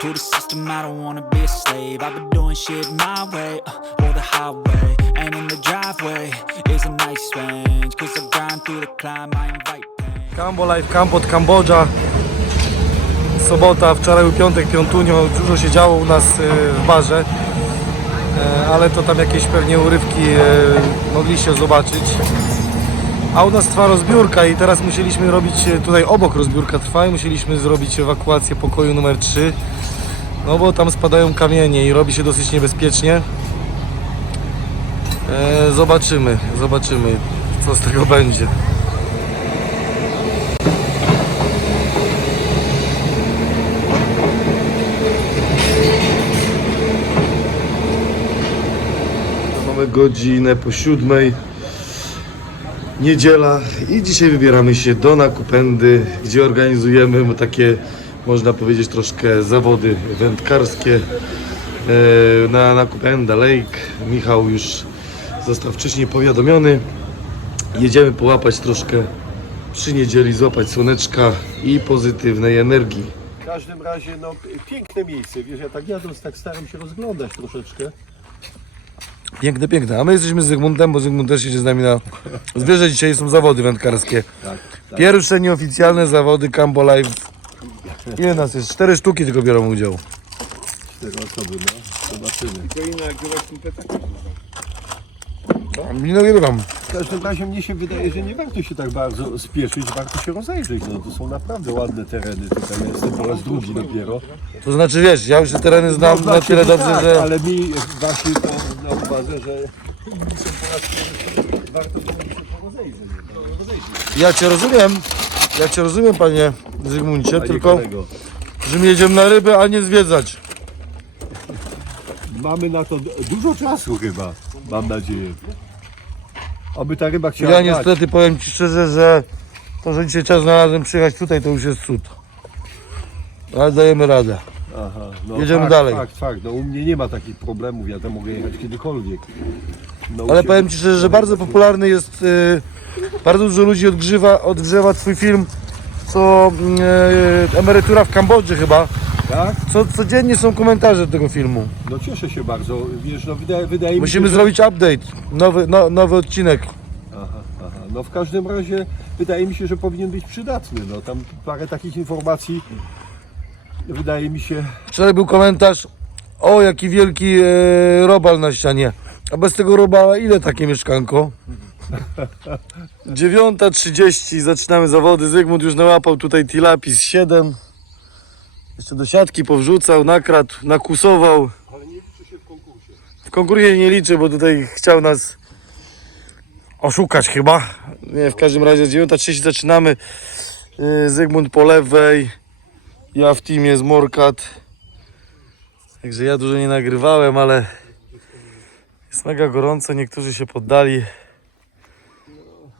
To the system, I don't wanna be a slave. I've been doing shit my way, uh, or the highway. And in the driveway is a nice range. Cause I grind through the climb, I invite pain. Cambo Life Kambodża. Sobota, wczoraj był piątek, piątunio, dużo się działo u nas e, w barze. E, Ale to tam jakieś pewnie urywki e, mogliście zobaczyć. A u nas trwa rozbiórka i teraz musieliśmy robić, e, tutaj obok rozbiórka trwa i musieliśmy zrobić ewakuację pokoju numer 3. No bo tam spadają kamienie i robi się dosyć niebezpiecznie. E, Zobaczymy, zobaczymy co z tego będzie. Mamy godzinę po siódmej. Niedziela i dzisiaj wybieramy się do Nakupendy, gdzie organizujemy takie, można powiedzieć, troszkę zawody wędkarskie e, na Nakupenda Lake. Michał już został wcześniej powiadomiony. Jedziemy połapać troszkę przy niedzieli, złapać słoneczka i pozytywnej energii. W każdym razie, no, piękne miejsce. Wiesz, ja tak jadąc, tak staram się rozglądać troszeczkę. Piękne, piękne. A my jesteśmy z Zygmuntem, bo Zygmunt też jedzie z nami na zwierzę. Dzisiaj są zawody wędkarskie. Tak, Pierwsze nieoficjalne zawody Cambo Live. Ile nas jest? Cztery sztuki tylko biorą udział. Cztery osoby, no. Zobaczymy. A mi nagrywam. W każdym razie mnie się wydaje, że nie warto się tak bardzo spieszyć, warto się rozejrzeć. No, to są naprawdę ładne tereny tutaj. Ja jestem po raz drugi dopiero. To znaczy wiesz, ja już te tereny znam No, na tyle dobrze, tak, że... Ale mi właśnie to na uwadze, że są warto było rozejrzeć. Ja cię rozumiem. Ja cię rozumiem, panie Zygmuncie, tylko kolego, że my jedziemy na ryby, a nie zwiedzać. Mamy na to dużo czasu chyba, mam nadzieję. Oby ta ryba chciała Ja brać. niestety powiem ci szczerze, że to, że dzisiaj czas znalazłem przyjechać tutaj, to już jest cud. Ale dajemy radę. Aha, no Jedziemy dalej. Fakt, fakt. No u mnie nie ma takich problemów, ja tam mogę jechać kiedykolwiek. No, Ale powiem Ci szczerze, że bardzo popularny jest, y, bardzo dużo ludzi odgrzewa, odgrzewa Twój film, co y, emerytura w Kambodży chyba. Tak? Co, codziennie są komentarze do tego filmu. No cieszę się bardzo. Wiesz, no wydaje, wydaje Musimy mi się, zrobić update, nowy, no, nowy odcinek. Że... Aha, aha. No w każdym razie wydaje mi się, że powinien być przydatny. No tam parę takich informacji wydaje mi się... Wczoraj był komentarz, o jaki wielki e, robal na ścianie. A bez tego robala ile takie mieszkanko? 9.30 zaczynamy zawody. Zygmunt już nałapał tutaj tilapis 7. Jeszcze do siatki powrzucał, nakradł, nakusował. Ale nie liczy się w konkursie. W konkursie nie liczę, bo tutaj chciał nas oszukać chyba. Nie, w każdym razie z 9.30 zaczynamy. Yy, Zygmunt po lewej, ja w teamie z Morkat. Także ja dużo nie nagrywałem, ale jest mega gorąco. Niektórzy się poddali.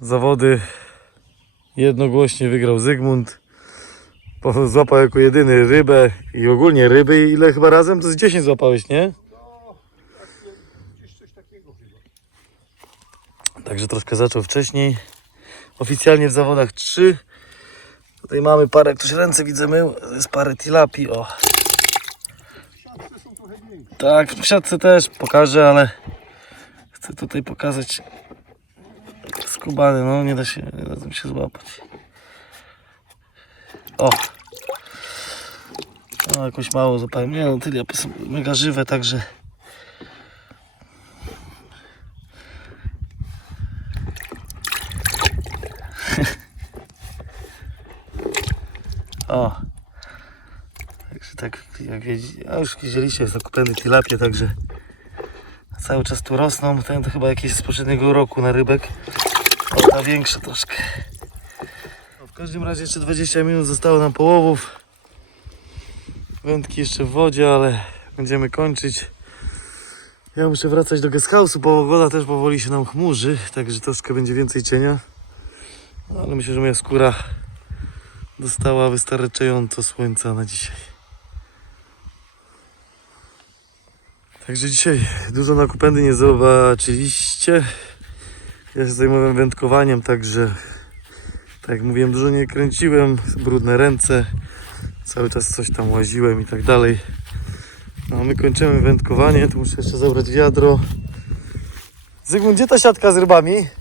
Zawody jednogłośnie wygrał Zygmunt. Złapał jako jedyny rybę i ogólnie ryby. Ile chyba razem? To z 10 złapałeś, nie? Także troszkę zaczął wcześniej. Oficjalnie w zawodach 3. Tutaj mamy parę, ktoś ręce widzę mył. Jest parę tilapi. O. Tak, w siatce też pokażę, ale chcę tutaj pokazać skubany. No nie da się, nie da się złapać. O. No jakoś mało złapałem. Nie no, tyliapy są mega żywe, także O. Także tak jak wiedzi, a już widzieliście, jest zakupiony tilapie, także cały czas tu rosną. Ten to chyba jakieś z poprzedniego roku na rybek. O, ta większa troszkę. No, w każdym razie jeszcze 20 minut zostało nam połowów. Wędki jeszcze w wodzie, ale będziemy kończyć. Ja muszę wracać do guest house'u, bo pogoda też powoli się nam chmurzy, także troszkę będzie więcej cienia. No, ale myślę, że moja skóra dostała wystarczająco słońca na dzisiaj. Także dzisiaj dużo na Kupendy nie zobaczyliście. Ja się zajmowałem wędkowaniem, także tak jak mówiłem, dużo nie kręciłem, brudne ręce, cały czas coś tam łaziłem i tak dalej. No my kończymy wędkowanie, tu muszę jeszcze zabrać wiadro. Zygmunt, gdzie ta siatka z rybami?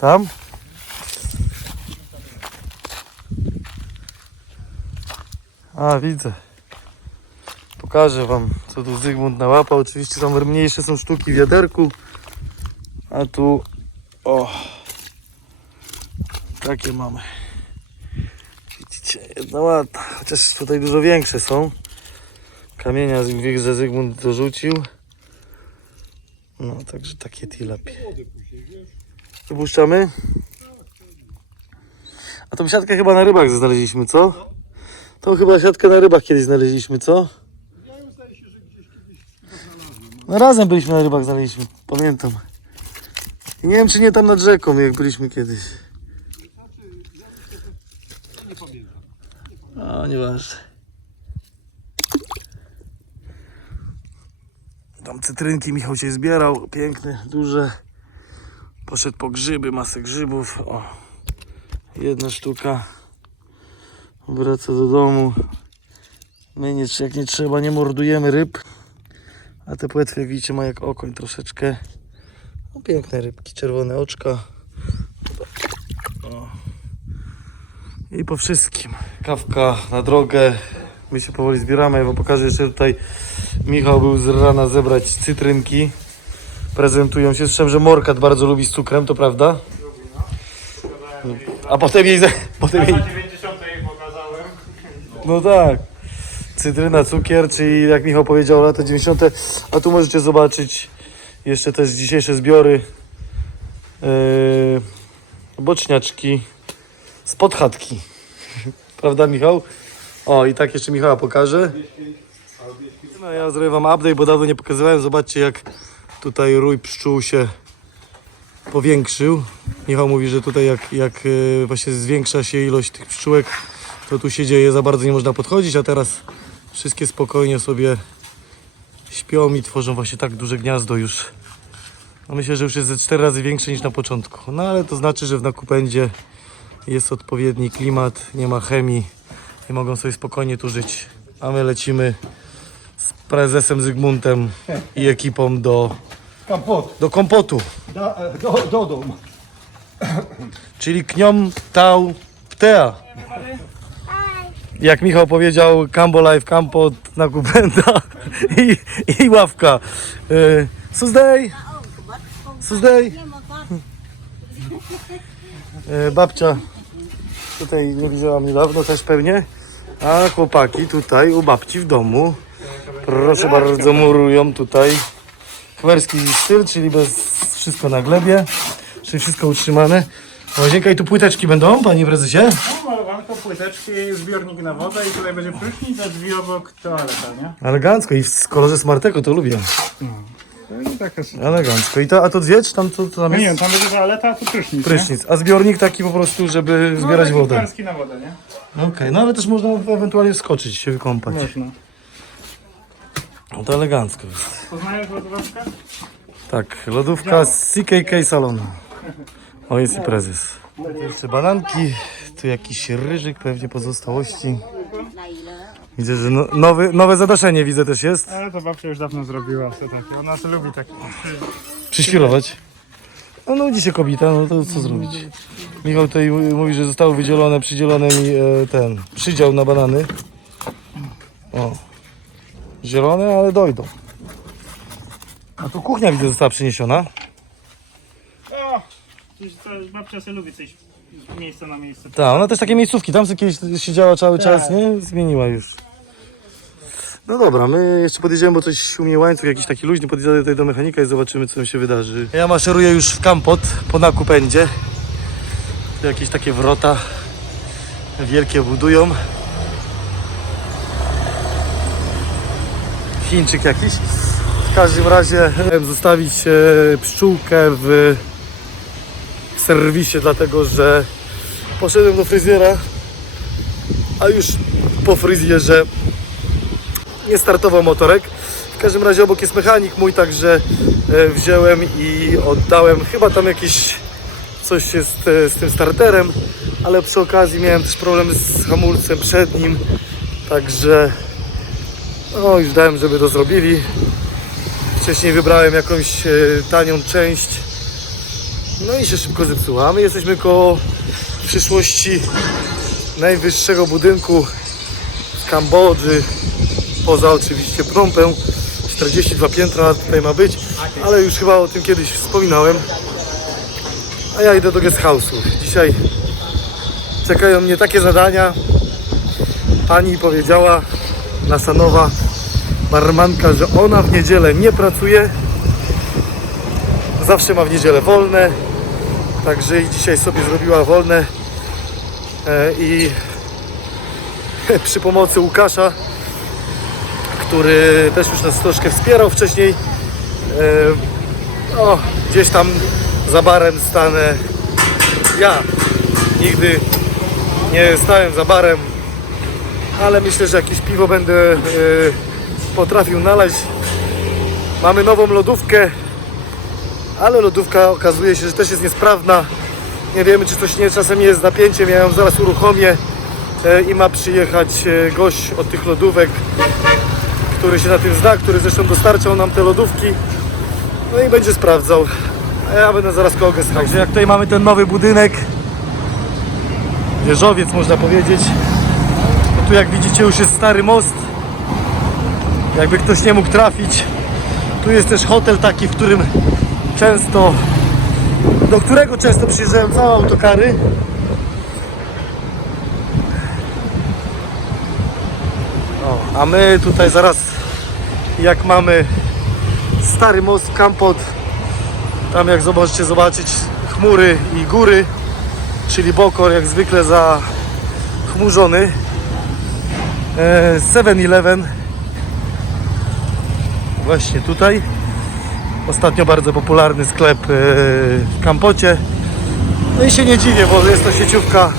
Tam? A, widzę. Pokażę wam, co tu Zygmunt nałapał. Oczywiście tam mniejsze są sztuki w wiaderku. A tu, o, takie mamy. Widzicie, jedna ładna. Chociaż tutaj dużo większe są. Kamienia że Zygmunt dorzucił. No, także takie tilapie. Wypuszczamy? A tą siatkę chyba na rybach znaleźliśmy, co? Tą chyba siatkę na rybach kiedyś znaleźliśmy, co? No razem byliśmy na rybach, znaleźliśmy, pamiętam. I nie wiem, czy nie tam nad rzeką, jak byliśmy kiedyś. A, nieważne. Tam cytrynki Michał się zbierał, piękne, duże. Poszedł po grzyby, masę grzybów. O, jedna sztuka. Wraca do domu. My nie, jak nie trzeba, nie mordujemy ryb. A te płetwy, widzicie, ma jak okoń troszeczkę. No, piękne rybki, czerwone oczka. O. I po wszystkim. Kawka na drogę. My się powoli zbieramy, bo pokażę jeszcze tutaj. Michał był z rana zebrać cytrynki. Prezentują się. Słyszałem, że Morkat bardzo lubi z cukrem, to prawda? A potem jej... Potem jej... 90 jej pokazałem. No tak. Cytryna, cukier, czyli jak Michał powiedział, lata 90. A tu możecie zobaczyć jeszcze też dzisiejsze zbiory. Yy, boczniaczki spod chatki. Prawda, Michał? O, i tak jeszcze Michała pokażę. No, ja zrobię wam update, bo dawno nie pokazywałem. Zobaczcie, jak tutaj rój pszczół się powiększył. Michał mówi, że tutaj jak, jak yy, właśnie zwiększa się ilość tych pszczółek, to tu się dzieje, za bardzo nie można podchodzić, a teraz wszystkie spokojnie sobie śpią i tworzą właśnie tak duże gniazdo już. No myślę, że już jest ze 4 razy większe niż na początku. No ale to znaczy, że w nakupędzie jest odpowiedni klimat, nie ma chemii i mogą sobie spokojnie tu żyć. A my lecimy z prezesem Zygmuntem i ekipą do, Kapot, do kompotu. da, do, do domu. Czyli kniom tał ptea. Jak Michał powiedział, Cambo Life, Campo na Kupenda i, i ławka. Y, Suzdej! Suzdej! Y, Babcia tutaj nie widziałam niedawno też pewnie. A chłopaki tutaj u babci w domu. Proszę bardzo, murują tutaj. Chmerski styl, czyli bez wszystko na glebie. Czyli wszystko utrzymane. Łazienka i tu płyteczki będą, panie prezesie? No, malowanko, płyteczki, zbiornik na wodę i tutaj będzie prysznic, a drzwi obok toaleta, nie? Elegancko i w kolorze smartego to lubię. No Elegancko. I to, a to dwie, czy tam, co to tam No nie jest? wiem, tam będzie toaleta, a tu prysznic, Prysznic. A zbiornik taki po prostu, żeby nie? zbierać no, wodę. Męski na wodę, nie? Okej, no ale też można ewentualnie skoczyć, się wykąpać. Można. No to elegancko jest. Poznajesz lodówkę? Tak, lodówka z CKK Salonu. O, jest i prezes. Tu jeszcze bananki, tu jakiś ryżyk, pewnie pozostałości. Widzę, że no, nowy, nowe zadaszenie widzę też jest. Ale to babcia już dawno zrobiła co takie. Ona to lubi tak. Przyświrować. No nudzi się kobieta, no to co zrobić. Michał tutaj mówi, że zostało wydzielone, przydzielone mi e, ten przydział na banany. O. Zielone, ale dojdą. A tu kuchnia widzę została przyniesiona. O! Coś, to babcia sobie lubi coś z miejsca na miejsce. Tak, ona też takie miejscówki, tam sobie kiedyś siedziała cały czas, nie? Zmieniła już. No dobra, my jeszcze podjedziemy, bo coś u mnie łańcuch jakiś taki luźny, podjedziemy tutaj do mechanika i zobaczymy co się wydarzy. Ja maszeruję już w Kampot po nakupędzie. Tu jakieś takie wrota wielkie budują. Chińczyk jakiś. W każdym razie chciałem zostawić e, pszczółkę w serwisie, dlatego że poszedłem do fryzjera, a już po fryzjerze nie startował motorek. W każdym razie obok jest mechanik mój, także e, wziąłem i oddałem. Chyba tam jakieś coś jest e, z tym starterem, ale przy okazji miałem też problemy z hamulcem przednim, także no już dałem, żeby to zrobili. Wcześniej wybrałem jakąś e, tanią część, no i się szybko zepsuła. My jesteśmy koło przyszłości najwyższego budynku Kambodży, poza oczywiście Prompę. 42 piętra tutaj ma być, ale już chyba o tym kiedyś wspominałem. A ja idę do guest house'u. Dzisiaj czekają mnie takie zadania. Pani powiedziała, nasza nowa barmanka, że ona w niedzielę nie pracuje. Zawsze ma w niedzielę wolne. Także i dzisiaj sobie zrobiła wolne. E, I przy pomocy Łukasza, który też już nas troszkę wspierał wcześniej, e, gdzieś tam za barem stanę ja. Nigdy nie stałem za barem, ale myślę, że jakieś piwo będę e, potrafił nalać. Mamy nową lodówkę, ale lodówka okazuje się, że też jest niesprawna. Nie wiemy, czy coś nie czasem nie jest z napięciem. Ja ją zaraz uruchomię e, i ma przyjechać e, gość od tych lodówek, który się na tym zna, który zresztą dostarczał nam te lodówki. No i będzie sprawdzał. A ja będę zaraz koło house. Jak tutaj mamy ten nowy budynek, wieżowiec można powiedzieć. Tu jak widzicie już jest stary most. Jakby ktoś nie mógł trafić. Tu jest też hotel taki, w którym często, do którego często przyjeżdżają całe autokary. O, a my tutaj zaraz, jak mamy stary most w Kampot, tam jak zobaczycie, zobaczyć chmury i góry, czyli Bokor jak zwykle zachmurzony. E, 7-Eleven właśnie tutaj. Ostatnio bardzo popularny sklep e, w Kampocie. No i się nie dziwię, bo jest to sieciówka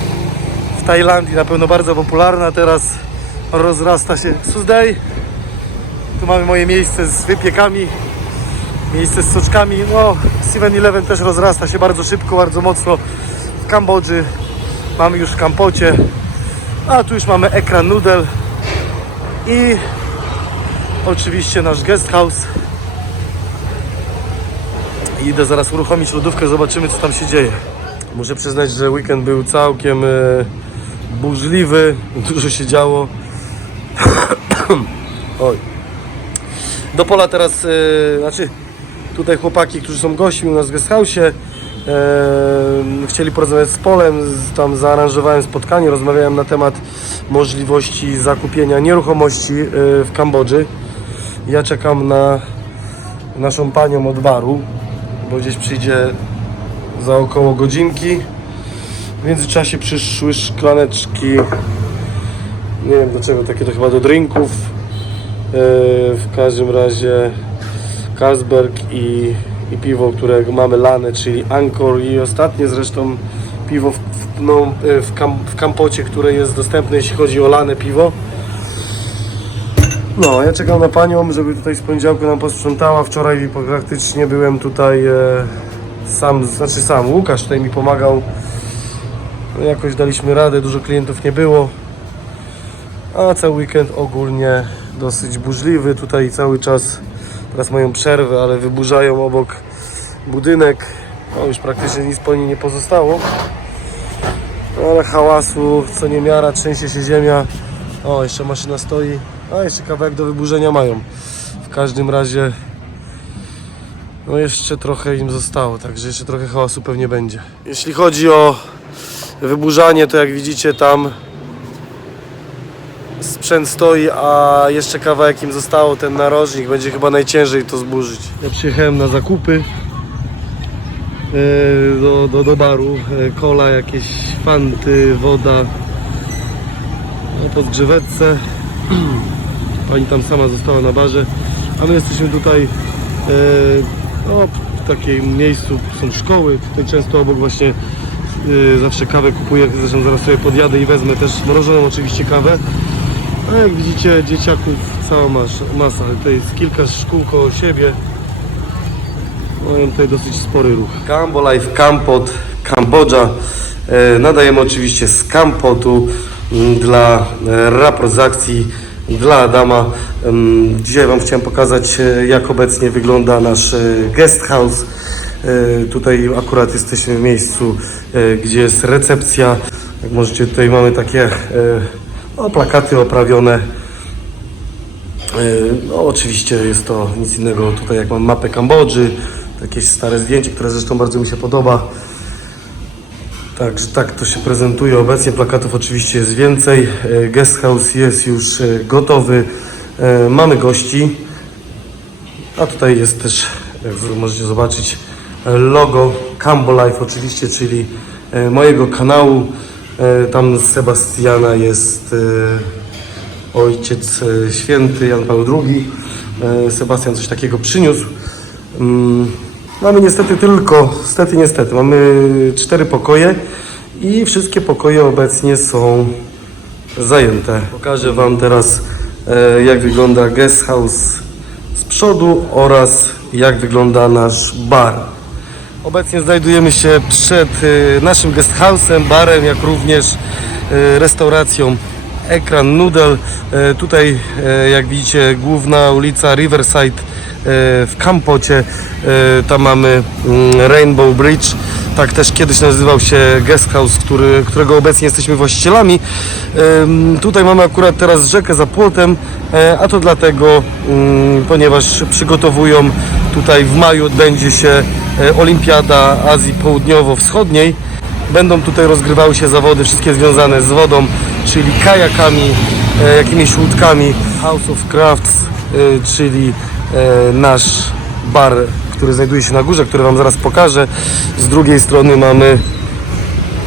w Tajlandii na pewno bardzo popularna. Teraz rozrasta się Susdej. Tu mamy moje miejsce z wypiekami, miejsce z soczkami. No, 7-Eleven też rozrasta się bardzo szybko, bardzo mocno w Kambodży. Mamy już w Kampocie. A tu już mamy ekran nudel i oczywiście nasz guest house. Idę zaraz uruchomić lodówkę, zobaczymy co tam się dzieje. Muszę przyznać, że weekend był całkiem e, burzliwy, dużo się działo. Oj. Do pola teraz, e, znaczy tutaj chłopaki, którzy są gośćmi u nas w guest chcieli porozmawiać z Polem, tam zaaranżowałem spotkanie, rozmawiałem na temat możliwości zakupienia nieruchomości e, w Kambodży. Ja czekam na naszą panią od baru, bo gdzieś przyjdzie za około godzinki. W międzyczasie przyszły szklaneczki, nie wiem do czego, takie to chyba do drinków. Yy, W każdym razie Carlsberg i, i piwo, którego mamy lane, czyli Anchor i ostatnie zresztą piwo w, no, yy, w, kam, w Kampocie, które jest dostępne jeśli chodzi o lane piwo. No, ja czekam na panią, żeby tutaj z poniedziałku nam posprzątała. Wczoraj praktycznie byłem tutaj e, sam, znaczy sam, Łukasz tutaj mi pomagał. No, jakoś daliśmy radę, dużo klientów nie było. A cały weekend ogólnie dosyć burzliwy. Tutaj cały czas, teraz mają przerwę, ale wyburzają obok budynek. No już praktycznie nic po niej nie pozostało. No, ale hałasu, co nie miara, trzęsie się ziemia. O, jeszcze maszyna stoi. A jeszcze kawałek do wyburzenia mają. W każdym razie no jeszcze trochę im zostało, także jeszcze trochę hałasu pewnie będzie. Jeśli chodzi o wyburzanie, to jak widzicie tam sprzęt stoi, a jeszcze kawałek im zostało, ten narożnik, będzie chyba najciężej to zburzyć. Ja przyjechałem na zakupy e, do, do, do baru, e, kola, jakieś fanty, woda. No, po zgrzewetce Pani tam sama została na barze, a my jesteśmy tutaj e, no, w takim miejscu, są szkoły, tutaj często obok właśnie zawsze kawę kupuję, zresztą zaraz sobie podjadę i wezmę też mrożoną oczywiście kawę. A jak widzicie dzieciaków cała mas masa, tutaj jest kilka szkół koło siebie. Mają tutaj dosyć spory ruch. Cambo Life Campot, Kambodża. E, nadajemy oczywiście z Kampotu m, dla e, raport z akcji dla Adama. Em, Dzisiaj Wam chciałem pokazać e, jak obecnie wygląda nasz guest house. Tutaj akurat jesteśmy w miejscu, gdzie jest recepcja. Jak możecie, tutaj mamy takie no, plakaty oprawione. E, No oczywiście jest to nic innego tutaj jak mam mapę Kambodży, jakieś stare zdjęcie, które zresztą bardzo mi się podoba. Także tak to się prezentuje obecnie. Plakatów oczywiście jest więcej. E, Guest house jest już e, gotowy. Mamy gości. A tutaj jest też, jak możecie zobaczyć, logo Cambo Life oczywiście, czyli mojego kanału. E, Tam z Sebastiana jest e, Ojciec e, Święty Jan Paweł II. Sebastian coś takiego przyniósł. Mm, Mamy niestety tylko, niestety, niestety, mamy cztery pokoje i wszystkie pokoje obecnie są zajęte. Pokażę Wam teraz jak wygląda guest house z przodu oraz jak wygląda nasz bar. Obecnie znajdujemy się przed e, naszym guest house'em, barem, jak również e, restauracją Ekran Noodle. E, Tutaj, jak widzicie, główna ulica Riverside w Kampocie. Tam mamy mm, Rainbow Bridge. Tak też kiedyś nazywał się guest house, który, którego obecnie jesteśmy właścicielami. Tutaj mamy akurat teraz rzekę za płotem, e, a to dlatego, mm, ponieważ przygotowują tutaj w maju odbędzie się Olimpiada Azji Południowo-Wschodniej. Będą tutaj rozgrywały się zawody wszystkie związane z wodą, czyli kajakami, e, jakimiś łódkami. House of Crafts, e, czyli e, nasz bar, który znajduje się na górze, który Wam zaraz pokażę. Z drugiej strony mamy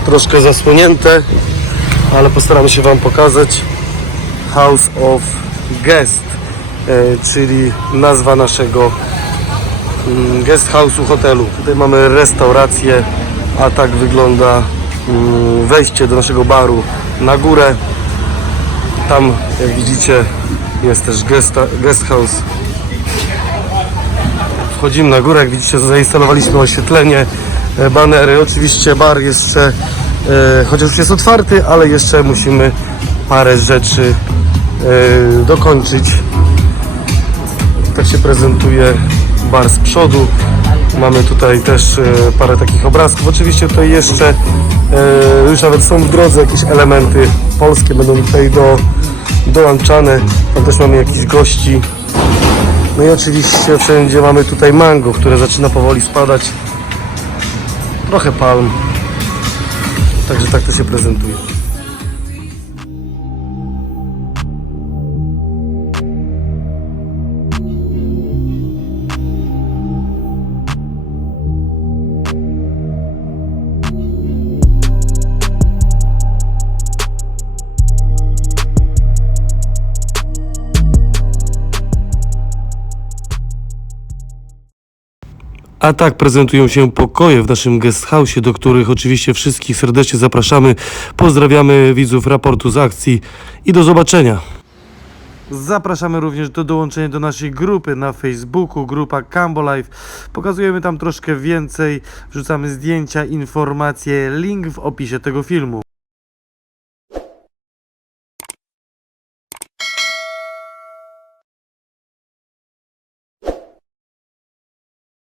troszkę zasłonięte, ale postaramy się Wam pokazać. House of Guest, e, czyli nazwa naszego guest house'u hotelu. Tutaj mamy restaurację, a tak wygląda mm, wejście do naszego baru na górę. Tam, jak widzicie, jest też guest, guest house. Wchodzimy na górę, jak widzicie, zainstalowaliśmy oświetlenie, e, banery. Oczywiście bar jeszcze, e, chociaż jest otwarty, ale jeszcze musimy parę rzeczy e, dokończyć. Tak się prezentuje bar z przodu. Mamy tutaj też e, parę takich obrazków. Oczywiście tutaj jeszcze e, już nawet są w drodze jakieś elementy polskie, będą tutaj do, dołączane. Tam też mamy jakichś gości. No i oczywiście wszędzie mamy tutaj mango, które zaczyna powoli spadać. Trochę palm. Także tak to się prezentuje. A tak prezentują się pokoje w naszym guest house, do których oczywiście wszystkich serdecznie zapraszamy. Pozdrawiamy widzów raportu z akcji i do zobaczenia. Zapraszamy również do dołączenia do naszej grupy na Facebooku, grupa Cambo Life. Pokazujemy tam troszkę więcej, wrzucamy zdjęcia, informacje, link w opisie tego filmu.